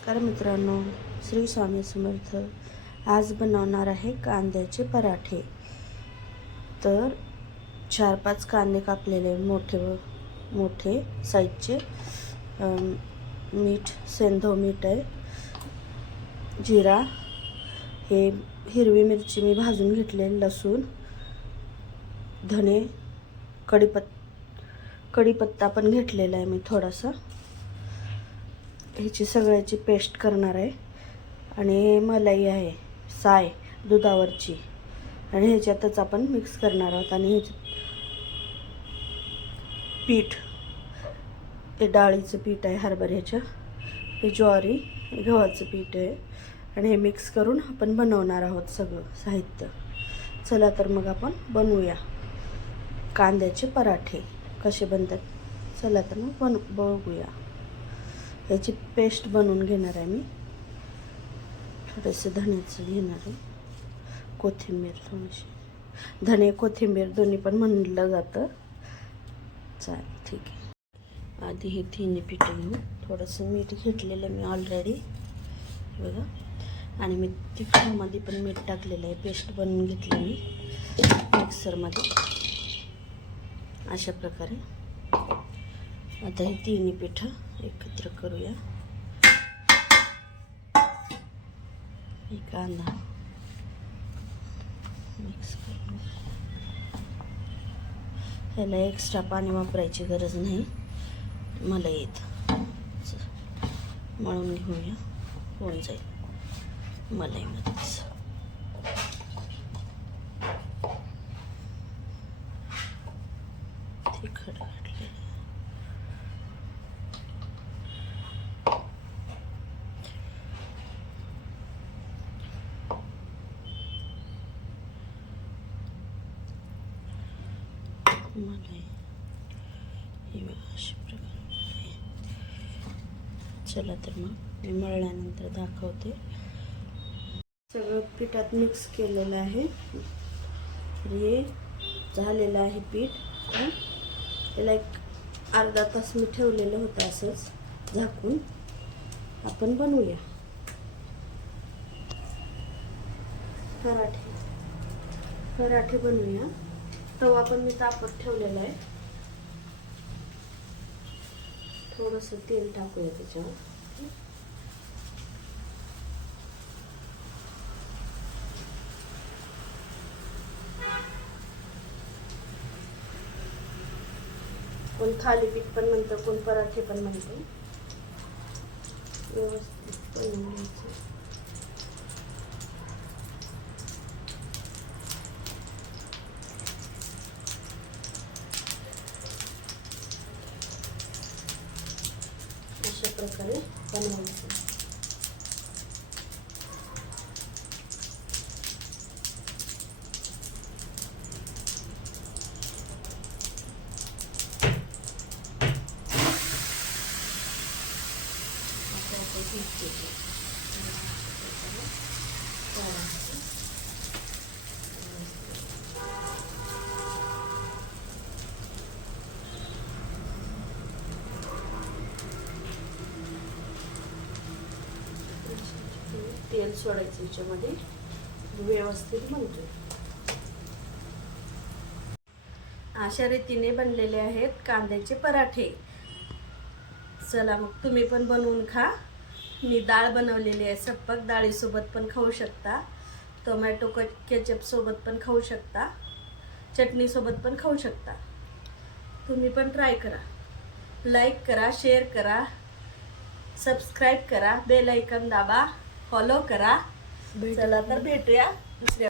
नमस्कार मित्रांनो, श्री स्वामी समर्थ. आज बनवणार आहे कांद्याचे पराठे. तर 4-5 कांदे कापलेले मोठे साईजचे, मीठ, सेंधव मीठ आहे, जिरा, हे हिरवी मिरची मी भाजून घेतले, लसूण, धने, कढीपत्ता पण घेतलेला आहे मी थोडासा. ह्याची सगळ्याची पेस्ट करणार आहे. आणि मलाई आहे साय दुधावरची, आणि ह्याच्यातच आपण मिक्स करणार आहोत. आणि ह्याच्यात पीठ, हे डाळीचं पीठ आहे हरभऱ्याचं, हे ज्वारी गव्हाचं पीठ आहे. आणि हे मिक्स करून आपण बनवणार आहोत सगळं साहित्य. चला तर मग आपण बनवूया कांद्याचे पराठे कसे बनतात. चला तर मग बघूया. याची पेस्ट बनवून घेणार आहे मी. थोडेसे धण्याचं घेणार आहे, कोथिंबीर थोडीशी, धने कोथिंबीर दोन्ही पण म्हणलं जातं. चालेल, ठीक आहे. आधी हे तिन्ही पिठं घेऊ. थोडंसं मीठ घेतलेलं मी ऑलरेडी बघा. आणि मी तिखटामध्ये पण मीठ टाकलेलं आहे. पेस्ट बनवून घेतली मी मिक्सरमध्ये अशा प्रकारे. आता हे तिन्ही पिठं एकत्र करूया. हे कांदा मिक्स करू. ह्याला एक्स्ट्रा पाणी वापरायची गरज नाही, मला येत. मळून घेऊया, होऊन जाईल मलाईमध्येच. तिखट घातलेलं, मलाई ही अशा प्रकारे. चला तर मग मी मळल्यानंतर दाखवते. सगळं पिठात मिक्स केलेलं आहे. हे झालेलं आहे पीठ. त्याला एक अर्धा तास मी ठेवलेलं होतं असंच झाकून. आपण बनवूया पराठे बनवूया. तवा पण मी तापत ठेवलेला आहे. थोडंसं तेल टाकूया त्याच्यावर. कोण थालीपीठ पण म्हणतं, कोण पराठे पण म्हणतं. व्यवस्थित बनवून घ्यायचं. अशा प्रकारे बनवायचं. तेल सोडायचं याच्यामध्ये, व्यवस्थित बनतो. अशा रीतीने बनलेले आहेत कांद्याचे पराठे. चला मग तुम्ही पण बनवून खा. मी डाळ बनवलेली आहे सपक. डाळीसोबत पण खाऊ शकता, टोमॅटो केचप सोबत पण खाऊ शकता, चटणीसोबत पण खाऊ शकता. तुम्ही पण ट्राय करा. लाईक करा, शेअर करा, सबस्क्राईब करा, बेल आयकॉन दाबा, फॉलो करा. चला तर भेटूया दुसऱ्या